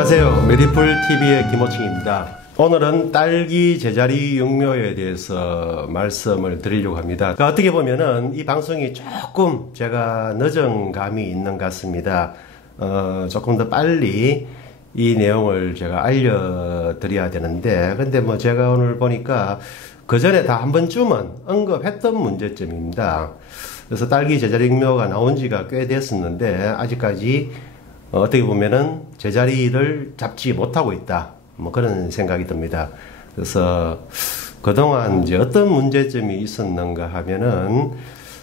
안녕하세요. 메디풀TV의 김호칭입니다. 오늘은 딸기 제자리 육묘에 대해서 말씀을 드리려고 합니다. 그러니까 어떻게 보면은 이 방송이 조금 제가 늦은 감이 있는 것 같습니다. 조금 더 빨리 이 내용을 제가 알려드려야 되는데, 근데 뭐 제가 오늘 보니까 그 전에 다 한 번쯤은 언급했던 문제점입니다. 그래서 딸기 제자리 육묘가 나온 지가 꽤 됐었는데 아직까지 어떻게 보면은 제자리를 잡지 못하고 있다, 뭐 그런 생각이 듭니다. 그래서 그동안 이제 어떤 문제점이 있었는가 하면은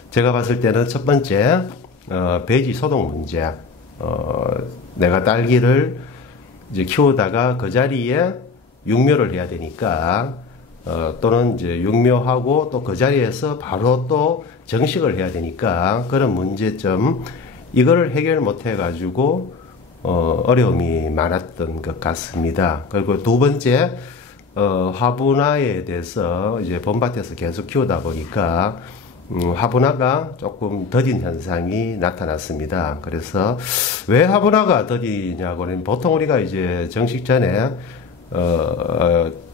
제가 봤을 때는 첫 번째 배지 소독 문제. 내가 딸기를 이제 키우다가 그 자리에 육묘를 해야 되니까 또는 이제 육묘하고 또 그 자리에서 바로 또 정식을 해야 되니까 그런 문제점, 이거를 해결 못 해가지고 어려움이 많았던 것 같습니다. 그리고 두 번째, 화분화에 대해서 이제 봄밭에서 계속 키우다 보니까 화분화가 조금 더딘 현상이 나타났습니다. 그래서 왜 화분화가 더디냐고는, 보통 우리가 이제 정식 전에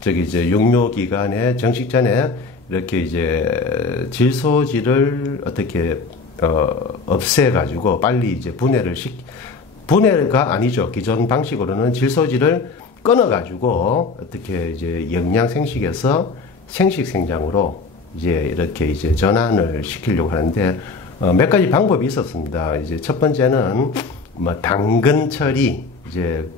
이제 육묘 기간에 정식 전에 이렇게 이제 질소질을 어떻게 없애가지고 빨리 이제 분해가 아니죠. 기존 방식으로는 질소질을 끊어가지고 어떻게 이제 영양 생식에서 생식 생장으로 이제 이렇게 이제 전환을 시키려고 하는데 몇 가지 방법이 있었습니다. 이제 첫 번째는 뭐 당근 처리, 이제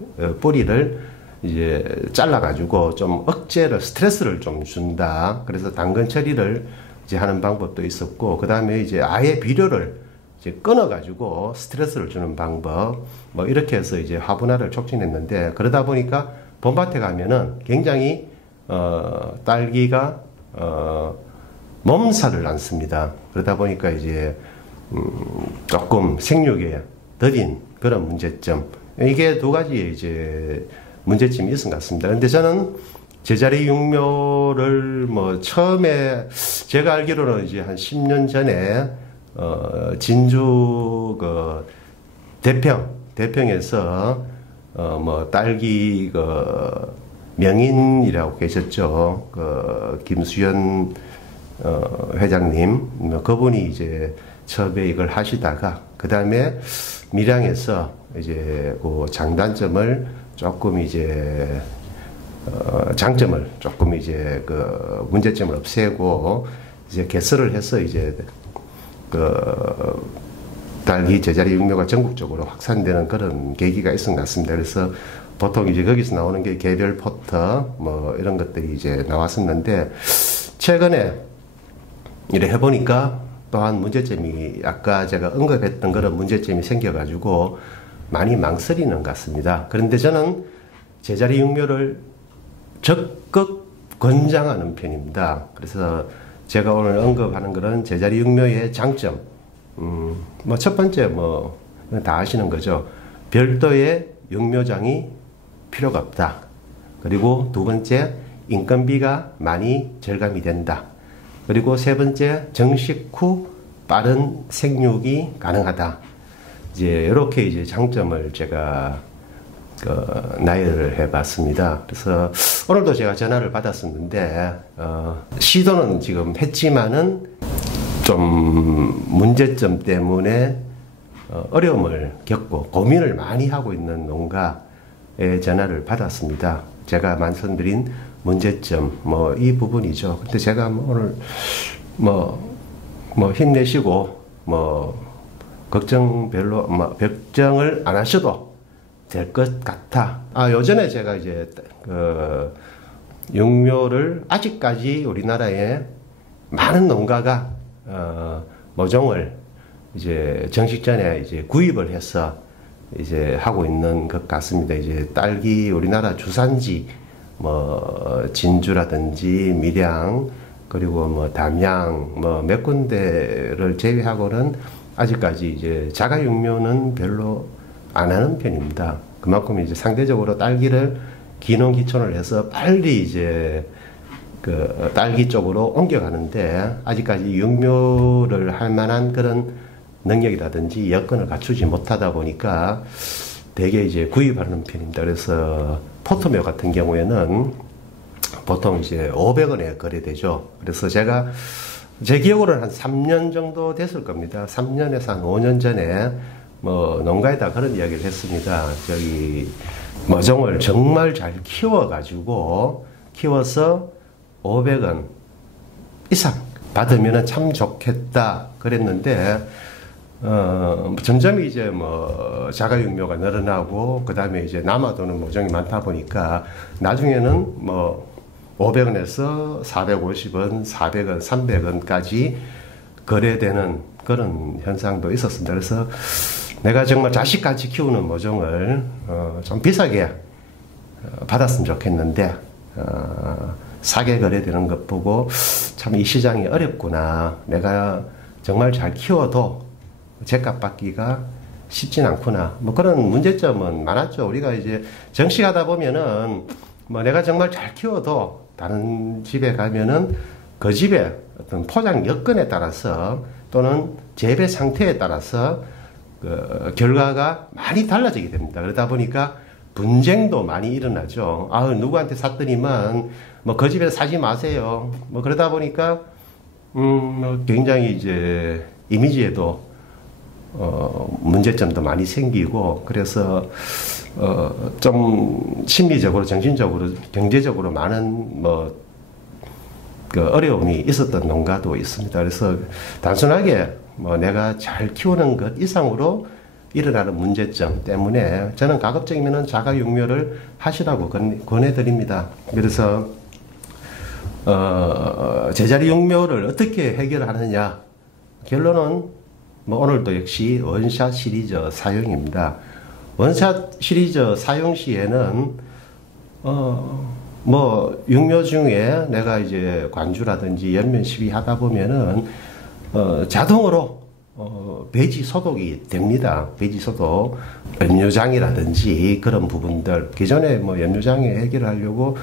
뿌리를 이제 잘라가지고 좀 억제를, 스트레스를 좀 준다. 그래서 당근 처리를 이제 하는 방법도 있었고, 그 다음에 이제 아예 비료를 이제 끊어가지고 스트레스를 주는 방법, 뭐 이렇게 해서 이제 화분화를 촉진했는데, 그러다 보니까 봄밭에 가면은 굉장히 딸기가 몸살을 낳습니다. 그러다 보니까 이제 조금 생육에 더딘 그런 문제점, 이게 두 가지 이제 문제점이 있은 것 같습니다. 근데 저는 제자리 육묘를 뭐 처음에 제가 알기로는 이제 한 10년 전에 진주 그 대평에서 뭐 딸기 그 명인이라고 계셨죠. 그 김수현 회장님, 그분이 이제 처음에 이걸 하시다가 그 다음에 밀양에서 이제 그 장단점을 조금 이제 장점을 조금 이제 그 문제점을 없애고 이제 개설을 해서 이제 그 딸기 제자리 육묘가 전국적으로 확산되는 그런 계기가 있은 것 같습니다. 그래서 보통 이제 거기서 나오는 게 개별 포터 뭐 이런 것들이 이제 나왔었는데, 최근에 이래 해보니까 또한 문제점이, 아까 제가 언급했던 그런 문제점이 생겨가지고 많이 망설이는 것 같습니다. 그런데 저는 제자리 육묘를 적극 권장하는 편입니다. 그래서 제가 오늘 언급하는 것은 제자리 육묘의 장점, 뭐 첫 번째 뭐 다 아시는 거죠. 별도의 육묘장이 필요가 없다. 그리고 두 번째, 인건비가 많이 절감이 된다. 그리고 세 번째, 정식 후 빠른 생육이 가능하다. 이제 이렇게 이제 장점을 제가 나열을 해봤습니다. 그래서 오늘도 제가 전화를 받았었는데 시도는 지금 했지만은 좀 문제점 때문에 어려움을 겪고 고민을 많이 하고 있는 농가에 전화를 받았습니다. 제가 말씀드린 문제점 뭐 이 부분이죠. 근데 제가 오늘 뭐 힘내시고 걱정을 안 하셔도 될 것 같아. 요전에 제가 이제 육묘를 아직까지 우리나라에 많은 농가가 모종을 이제 정식 전에 이제 구입을 해서 이제 하고 있는 것 같습니다. 이제 딸기 우리나라 주산지 뭐 진주라든지 밀양, 그리고 뭐 담양 뭐 몇 군데를 제외하고는 아직까지 이제 자가 육묘는 별로 안 하는 편입니다. 그만큼 이제 상대적으로 딸기를 기농기촌을 해서 빨리 이제 그 딸기 쪽으로 옮겨가는데 아직까지 육묘를 할 만한 그런 능력이라든지 여건을 갖추지 못하다 보니까 대개 이제 구입하는 편입니다. 그래서 포토묘 같은 경우에는 보통 이제 500원에 거래되죠. 그래서 제가 제 기억으로는 한 3년 정도 됐을 겁니다. 3년에서 한 5년 전에 뭐 농가에다 그런 이야기를 했습니다. 저기 모종을 정말 잘 키워서 500원 이상 받으면 참 좋겠다 그랬는데 점점 이제 뭐 자가육묘가 늘어나고 그 다음에 이제 남아도는 모종이 많다 보니까 나중에는 뭐 500원에서 450원, 400원, 300원까지 거래되는 그런 현상도 있었습니다. 그래서 내가 정말 자식같이 키우는 모종을 좀 비싸게 받았으면 좋겠는데 싸게 거래되는 것 보고 참 이 시장이 어렵구나. 내가 정말 잘 키워도 제값 받기가 쉽진 않구나. 뭐 그런 문제점은 많았죠. 우리가 이제 정식하다 보면은 뭐 내가 정말 잘 키워도 다른 집에 가면은 그 집의 어떤 포장 여건에 따라서 또는 재배 상태에 따라서 그 결과가 많이 달라지게 됩니다. 그러다 보니까 분쟁도 많이 일어나죠. 아, 누구한테 샀더니만 뭐 그 집에 사지 마세요. 뭐 그러다 보니까 뭐 굉장히 이제 이미지에도 문제점도 많이 생기고 그래서 좀 심리적으로, 정신적으로, 경제적으로 많은 그 어려움이 있었던 농가도 있습니다. 그래서 단순하게 뭐 내가 잘 키우는 것 이상으로 일어나는 문제점 때문에 저는 가급적이면 자가육묘를 하시라고 권해드립니다. 그래서 제자리 육묘를 어떻게 해결하느냐, 결론은 뭐 오늘도 역시 원샷 시리즈 사용입니다. 원샷 시리즈 사용 시에는 뭐 육묘 중에 내가 이제 관주라든지 연면 시비 하다 보면은 자동으로 배지 소독이 됩니다. 배지 소독, 연료장이라든지 그런 부분들, 기존에 뭐 연료장에 해결하려고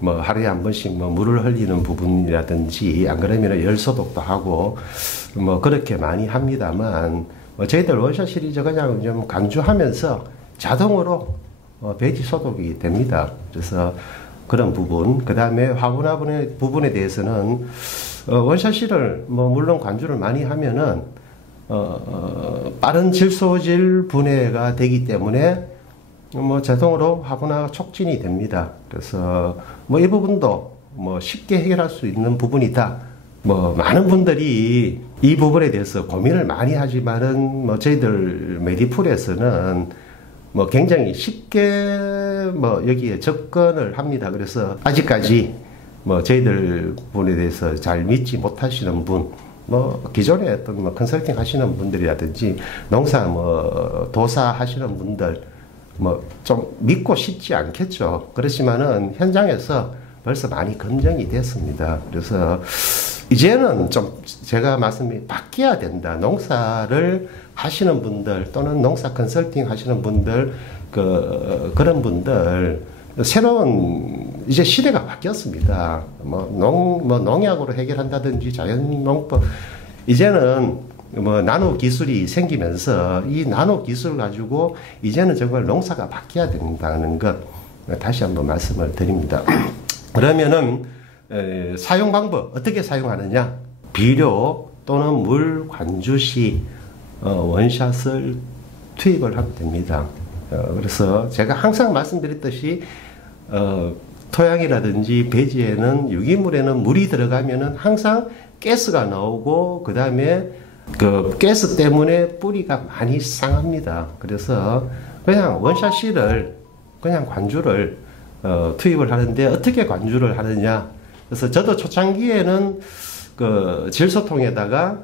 뭐 하루에 한 번씩 뭐 물을 흘리는 부분이라든지 안 그러면 열 소독도 하고 뭐 그렇게 많이 합니다만 저희들 원샷 시리즈 그냥 좀 강조하면서 자동으로 배지 소독이 됩니다. 그래서 그런 부분, 그 다음에 화분화 부분에 대해서는 원샷실을 뭐 물론 관주를 많이 하면은 빠른 질소질 분해가 되기 때문에 뭐 자동으로 화분화가 촉진이 됩니다. 그래서 뭐 이 부분도 뭐 쉽게 해결할 수 있는 부분이다. 뭐 많은 분들이 이 부분에 대해서 고민을 많이 하지만은 뭐 저희들 메디풀에서는 뭐 굉장히 쉽게 뭐 여기에 접근을 합니다. 그래서 아직까지 뭐 저희들 분에 대해서 잘 믿지 못하시는 분, 뭐 기존에 어떤 뭐 컨설팅 하시는 분들이라든지 농사 뭐 도사 하시는 분들 뭐 좀 믿고 싶지 않겠죠. 그렇지만은 현장에서 벌써 많이 검증이 됐습니다. 그래서 이제는 좀 제가 말씀이 바뀌어야 된다. 농사를 하시는 분들 또는 농사 컨설팅 하시는 분들 그런 분들 새로운 이제 시대가 바뀌었습니다. 뭐 농약으로 해결한다든지 자연농법 이제는 뭐 나노 기술이 생기면서 이 나노 기술 가지고 이제는 정말 농사가 바뀌어야 된다는 것 다시 한번 말씀을 드립니다. 그러면은 사용 방법 어떻게 사용하느냐? 비료 또는 물 관주 시 원샷을 투입을 하면 됩니다. 그래서 제가 항상 말씀드렸듯이 토양이라든지 배지에는 유기물에는 물이 들어가면은 항상 가스가 나오고 그 다음에 그 가스 때문에 뿌리가 많이 상합니다. 그래서 그냥 원샷실을 그냥 관주를 투입을 하는데 어떻게 관주를 하느냐? 그래서 저도 초창기에는 그 질소통에다가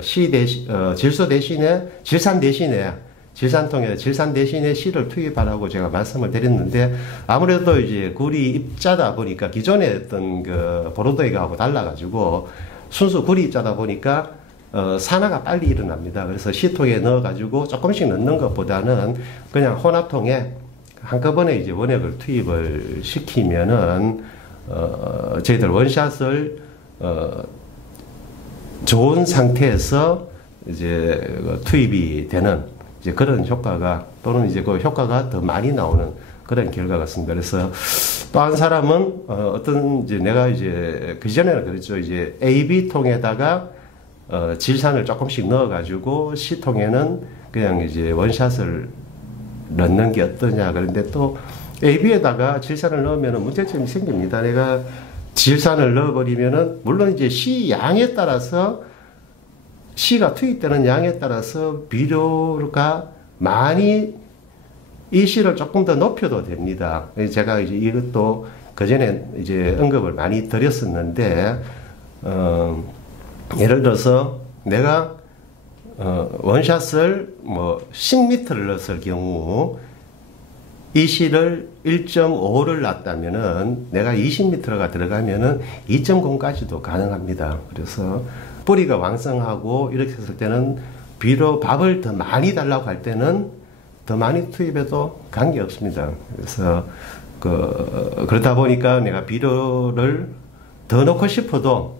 질소 대신에 질산 대신에 질산통에 질산 대신에 씨를 투입하라고 제가 말씀을 드렸는데 아무래도 이제 굴이 입자다 보니까 기존에 어떤 그 보로도액하고 달라가지고 순수 굴이 입자다 보니까 산화가 빨리 일어납니다. 그래서 시통에 넣어가지고 조금씩 넣는 것보다는 그냥 혼합통에 한꺼번에 이제 원액을 투입을 시키면은 저희들 원샷을 좋은 상태에서 이제 투입이 되는 이제 그런 효과가 또는 이제 그 효과가 더 많이 나오는 그런 결과 같습니다. 그래서 또 한 사람은 어떤 이제 내가 이제 그 전에는 그랬죠. 이제 AB 통에다가 질산을 조금씩 넣어가지고 C 통에는 그냥 이제 원샷을 넣는 게 어떠냐. 그런데 또 AB에다가 질산을 넣으면 문제점이 생깁니다. 내가 질산을 넣어버리면은 물론 이제 C 양에 따라서 C가 투입되는 양에 따라서 비료가 많이 이 C를 조금 더 높여도 됩니다. 제가 이제 이것도 그 전에 이제 언급을 많이 드렸었는데, 예를 들어서 내가 원샷을 뭐 10m를 넣었을 경우 이 C를 1.5를 놨다면은 내가 20m가 들어가면은 2.0까지도 가능합니다. 그래서 뿌리가 왕성하고 이렇게 했을 때는 비료 밥을 더 많이 달라고 할 때는 더 많이 투입해도 관계없습니다. 그래서 그렇다 보니까 내가 비료를 더 넣고 싶어도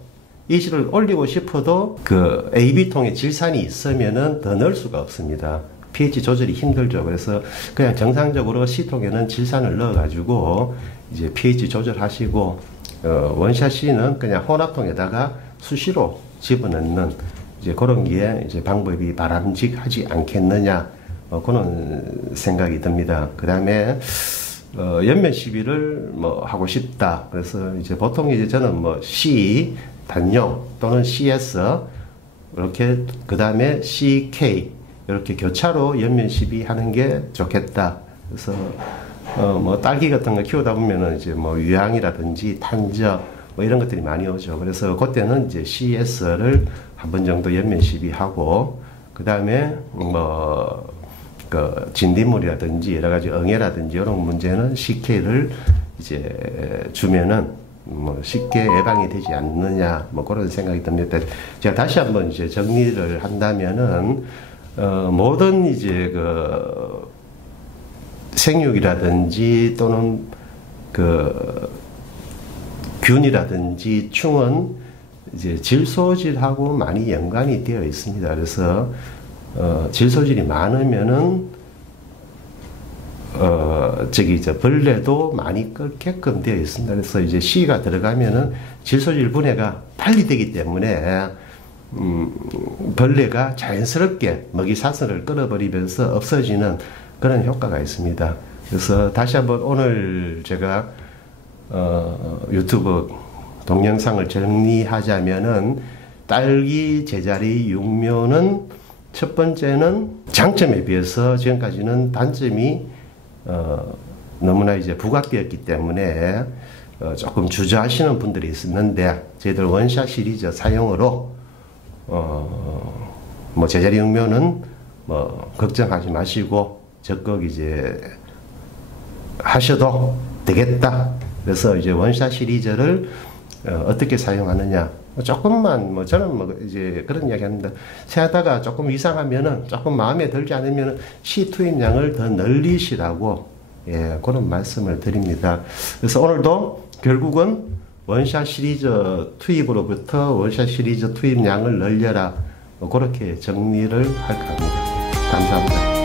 이시를 올리고 싶어도 그 AB통에 질산이 있으면은 더 넣을 수가 없습니다. pH 조절이 힘들죠. 그래서 그냥 정상적으로 C통에는 질산을 넣어가지고 이제 pH 조절하시고 원샷 C는 그냥 혼합통에다가 수시로 집어넣는 이제 그런 게 이제 방법이 바람직하지 않겠느냐, 그런 생각이 듭니다. 그 다음에 연면 시비를 뭐 하고 싶다. 그래서 이제 보통 이제 저는 뭐 C 단용 또는 CS 이렇게 그 다음에 CK 이렇게 교차로 연면 시비 하는 게 좋겠다. 그래서 뭐 딸기 같은 거 키우다 보면은 이제 뭐 유향이라든지 탄저 뭐 이런 것들이 많이 오죠. 그래서 그때는 이제 CS를 한 번 정도 연면 시비하고 그 다음에 뭐 그 진딧물이라든지 여러 가지 응애라든지 이런 문제는 CK를 이제 주면은 뭐 쉽게 예방이 되지 않느냐, 뭐 그런 생각이 듭니다. 제가 다시 한번 이제 정리를 한다면은 모든 이제 그 생육이라든지 또는 그 균이라든지 충은 이제 질소질하고 많이 연관이 되어 있습니다. 그래서 질소질이 많으면은 벌레도 많이 끓게끔 되어 있습니다. 그래서 이제 C가 들어가면은 질소질 분해가 빨리 되기 때문에 벌레가 자연스럽게 먹이 사슬을 끊어버리면서 없어지는 그런 효과가 있습니다. 그래서 다시 한번 오늘 제가 유튜브 동영상을 정리하자면은 딸기 제자리 육묘는 첫 번째는 장점에 비해서 지금까지는 단점이 너무나 이제 부각되었기 때문에 조금 주저하시는 분들이 있었는데 저희들 원샷 시리즈 사용으로 뭐 제자리 육묘는 뭐 걱정하지 마시고 적극 이제 하셔도 되겠다. 그래서 이제 원샷 시리즈를 어떻게 사용하느냐. 조금만 뭐 저는 뭐 이제 그런 이야기 합니다. 세하다가 조금 이상하면은 조금 마음에 들지 않으면은 C 투입량을 더 늘리시라고 그런 말씀을 드립니다. 그래서 오늘도 결국은 원샷 시리즈 투입으로부터 원샷 시리즈 투입량을 늘려라, 그렇게 정리를 할까 합니다. 감사합니다.